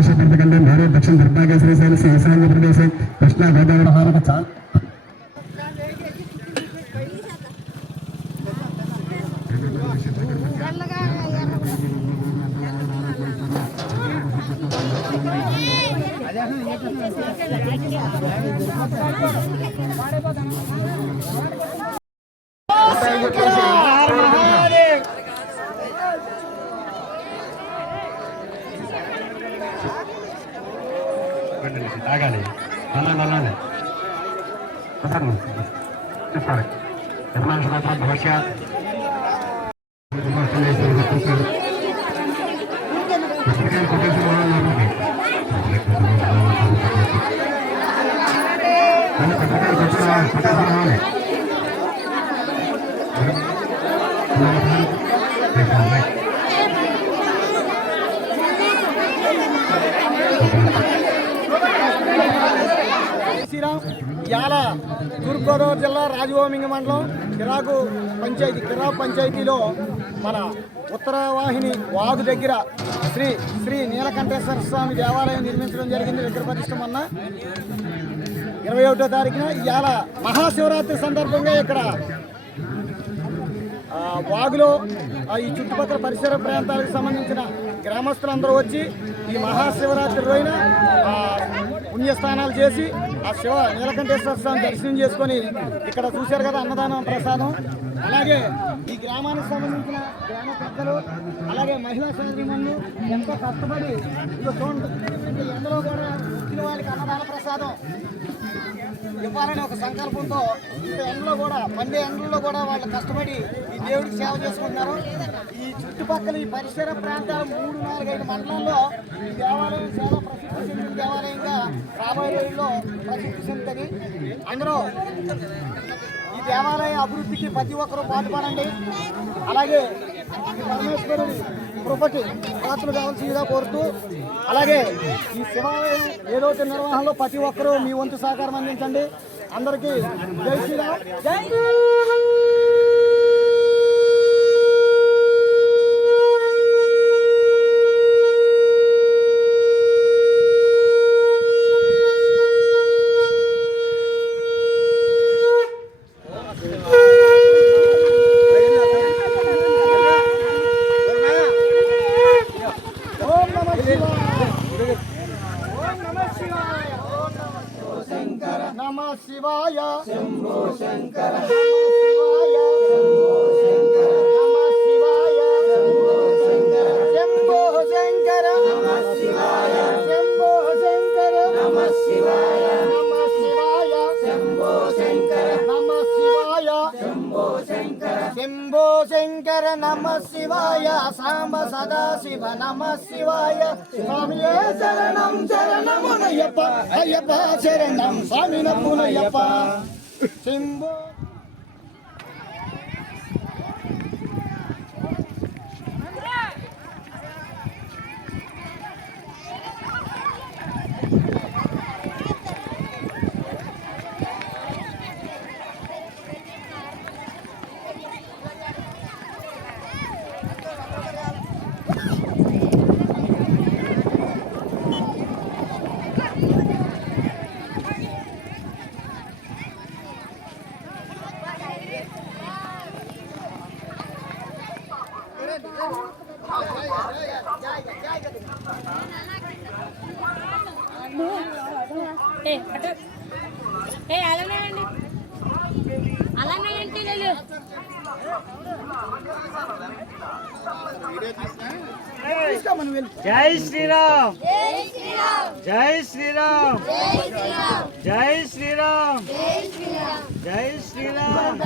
वर्ष पड़े मेरे दक्षिण धर्मागेश्वरी सैन सिंह प्रदेश कृष्णा गोदावरी महानक ये తాగాలి అలానే అలానే చెప్పాలి నిర్మాణ భవిష్య. శ్రీరామ్ ఇవాళ తూర్పుగోదావరి జిల్లా రాజవోమింగ మండలం కిరాకు పంచాయతీ కిరాకు పంచాయతీలో మన ఉత్తరవాహిని వాగు దగ్గర శ్రీ శ్రీ నీలకంఠేశ్వర స్వామి దేవాలయం నిర్మించడం జరిగింది. విగ్రహ ప్రతిష్ట మొన్న ఇరవై ఒకటో తారీఖున. ఇవాళ మహాశివరాత్రి సందర్భంగా ఇక్కడ వాగులో ఆ, ఈ చుట్టుపక్కల పరిసర ప్రాంతాలకు సంబంధించిన గ్రామస్తులందరూ వచ్చి ఈ మహాశివరాత్రి రోజున పుణ్యస్నానాలు చేసి ఆ శివ నీలకంఠేశ్వర స్వామి దర్శనం చేసుకొని ఇక్కడ చూశారు కదా అన్నదానం ప్రసాదం. అలాగే ఈ గ్రామానికి సంబంధించిన గ్రామ పెద్దలు అలాగే మహిళా సోదరిమణులు ఎంతో కష్టపడి చూడండి ఎండలో కూడా వచ్చిన వాళ్ళకి అన్నదాన ప్రసాదం ఇవ్వాలనే ఒక సంకల్పంతో ఇంత ఎండలో కూడా పండే ఎండల్లో కూడా వాళ్ళు కష్టపడి ఈ దేవుడికి సేవ చేసుకుంటున్నారు. ఈ చుట్టుపక్కల ఈ పరిసర ప్రాంతాల మూడు నాలుగైదు మండలాల్లో ఈ దేవాలయం చాలా ప్రసిద్ధి దేవాలయంగా రాబోయే రోజుల్లో ప్రసిద్ధి చెందుతుంది. అందరూ ఈ దేవాలయ అభివృద్ధికి ప్రతి ఒక్కరూ పాటుపడండి అలాగే ఈ పరమేశ్వరుడి కృపకి పాత్రలు కావాల్సిందిగా కోరుతూ అలాగే ఈ శివాలయం ఏదో నిర్వహణలో ప్రతి ఒక్కరూ మీ వంతు సహకారం అందించండి. అందరికీ జై శ్రీరామ్. జై ఓం నమ శివాయ ఓం నమ శివాయ ఓం నమ శంకర నమ శివాయ శంభో శంకర నమ శివాయ శంభో శంకర నమ శివాయ శంభో శంకర నమ శివాయ శంభో శంకర నమ శివాయ శంభో శంకర శంభో శంకర నమ శివాయ సాంబ సదా శివ నమ శివాయ స్వామియే శరణం శరణమునయ్యప్ప అయ్యప్ప శరణం స్వామి నమ్మునయ్యప్ప ఏ అలానే అండి అలానే ఏంటి లేదు మనం వెళ్ళి జై శ్రీరామ్. జై శ్రీరామ్. జై శ్రీరామ్. జై శ్రీరామ్.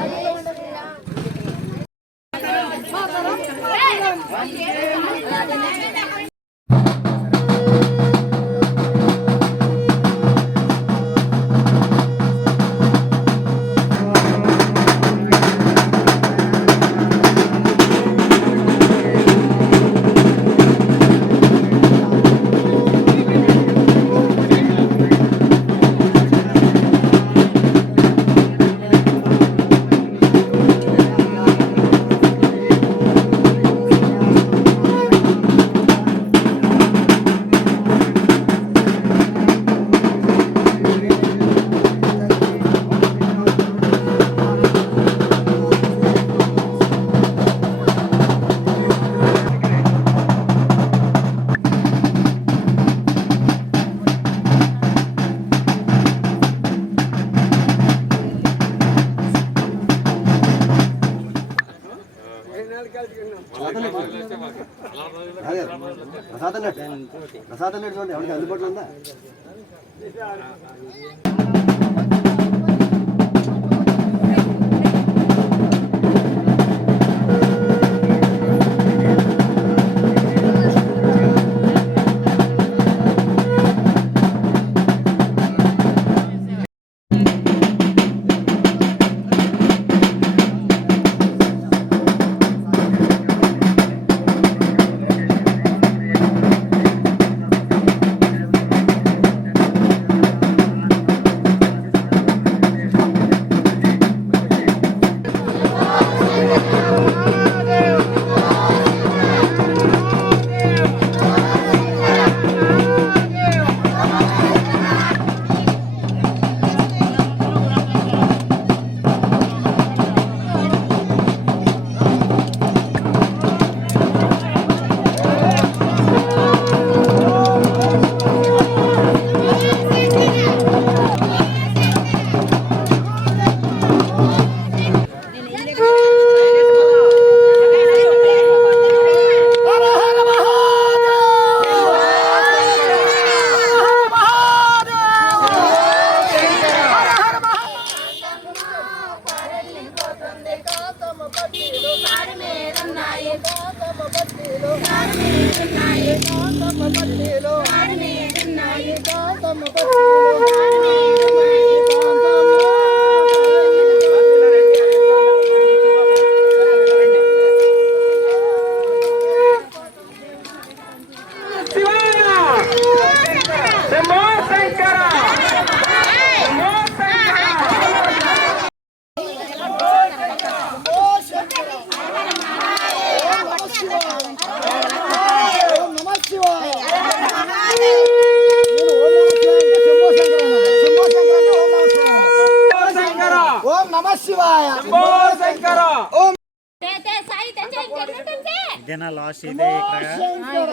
ప్రసాదం ప్రసాదం చూడండి. ఎవరికి అందుబాటులో ఉందా? నమ శివాయ. శంభో శంకర. ఓం. ఇదేనా లాస్ట్ ఇదే శంకర.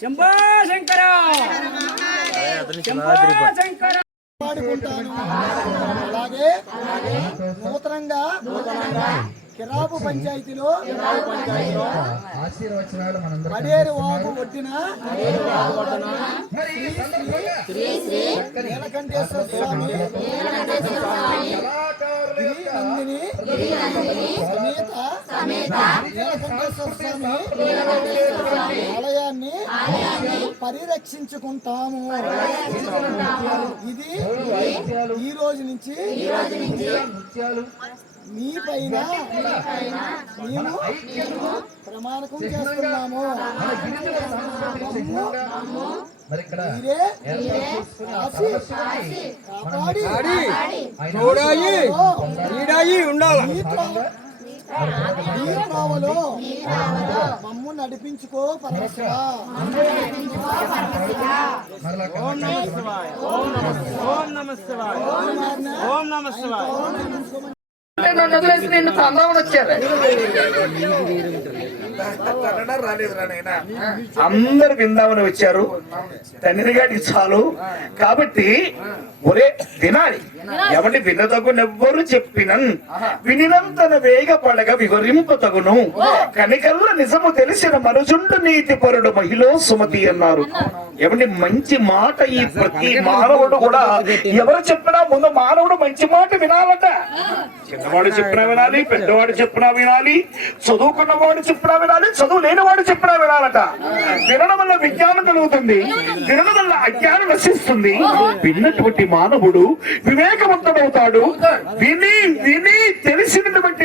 శంభో శంకర. శంభో శంకర. పాడుకుంటాను. అలాగే నూతనంగా కిరాపు పంచాయతీలో పడేరు వాగు ఒడ్డిన శ్రీ శ్రీ నీలకంఠేశ్వర స్వామి గిరి నందిని సమేత నీలకంఠేశ్వర స్వామి ఆలయాన్ని పరిరక్షించుకుంటాము. ఇది ఈ రోజు నుంచి మీ పైన మేము ప్రమాణకం చేస్తున్నాము ఉండాలి. త్రోవలో మమ్ము నడిపించుకో పరమశివ. ఓం నమ శివాయ ఓం నమ శివాయ ఓం నమ శివాయ నన్ను వదిలేసి నిన్ను తందామని వచ్చారు. అందరు విందామని వచ్చారు. తండ్రి గారి చాలు. కాబట్టి ఒరే వినాలి. ఎవరి వినదగునెవ్వరు చెప్పినన్. వినినంతన వేగపడగ వివరింపతగును కనికల్ల నిజము తెలిసిన మనుజుండు నీతి పరుడు మహిళ సుమతి అన్నారు. ఏమంటే మంచి మాట ఈ ప్రతి మానవుడు కూడా ఎవరు చెప్పినా ముందు మానవుడు మంచి మాట వినాలట. చిన్నవాడు చెప్పినా వినాలి పెద్దవాడు చెప్పినా వినాలి చదువుకున్నవాడు చెప్పినా వినాలి చదువు లేనివాడు చెప్పినా వినాలట. వినడం వల్ల విజ్ఞానం కలుగుతుంది. వినడం వల్ల అజ్ఞానం నశిస్తుంది. విన్నటువంటి మానవుడు వివేకవంతుడవుతాడు. విని విని తెలిసినటువంటి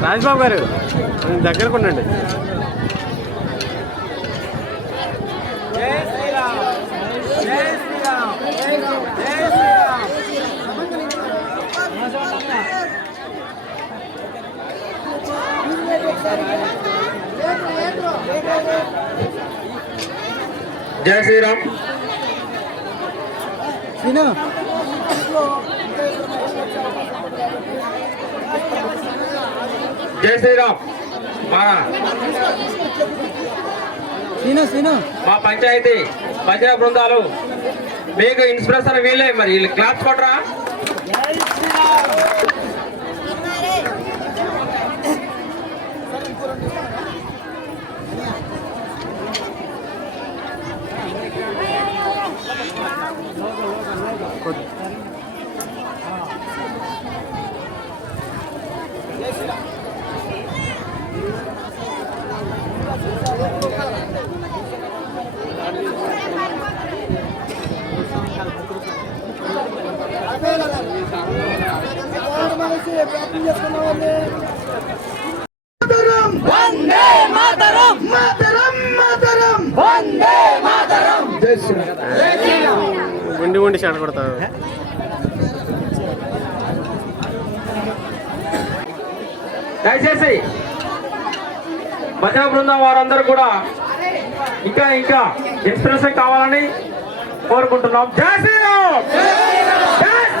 రాజ్బాబు గారు దగ్గరకు ఉండండి. జై శ్రీరామ్. జై శ్రీరామ్ జై శ్రీరామ్. మా మా పంచాయతీ భజన బృందాలు మీకు ఇన్స్పిరేషన్ వీళ్ళే మరి వీళ్ళు క్లాప్స్ కొట్టరా? ఉండి ఉండి షాట్ కొడతారు దయచేసి భజన బృందం వారందరూ కూడా ఇంకా ఇంకా ఇన్స్పిరేషన్ కావాలని కోరుకుంటున్నాం. జై శ్రీరామ్. జై శ్రీరామ్!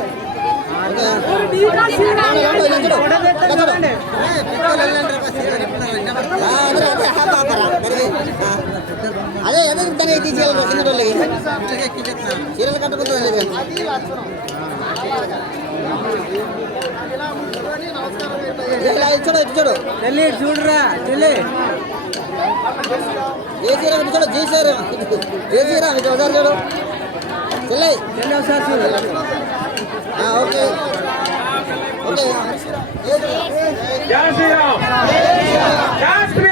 అదే అదే తనే తీసేయాలి చిన్నటోళ్ళకి చీరలు కట్టుకుంటుంది ఇచ్చాడు లక్షణం చూడు చూడరా చెల్లి ఏ చీర చూడు ఏ చీర ఒకసారి చూడు చెల్లై ఒకసారి చూడు ఆ, ఓకే. ఓకే. ఏ చీర? జై శ్రీరామ్.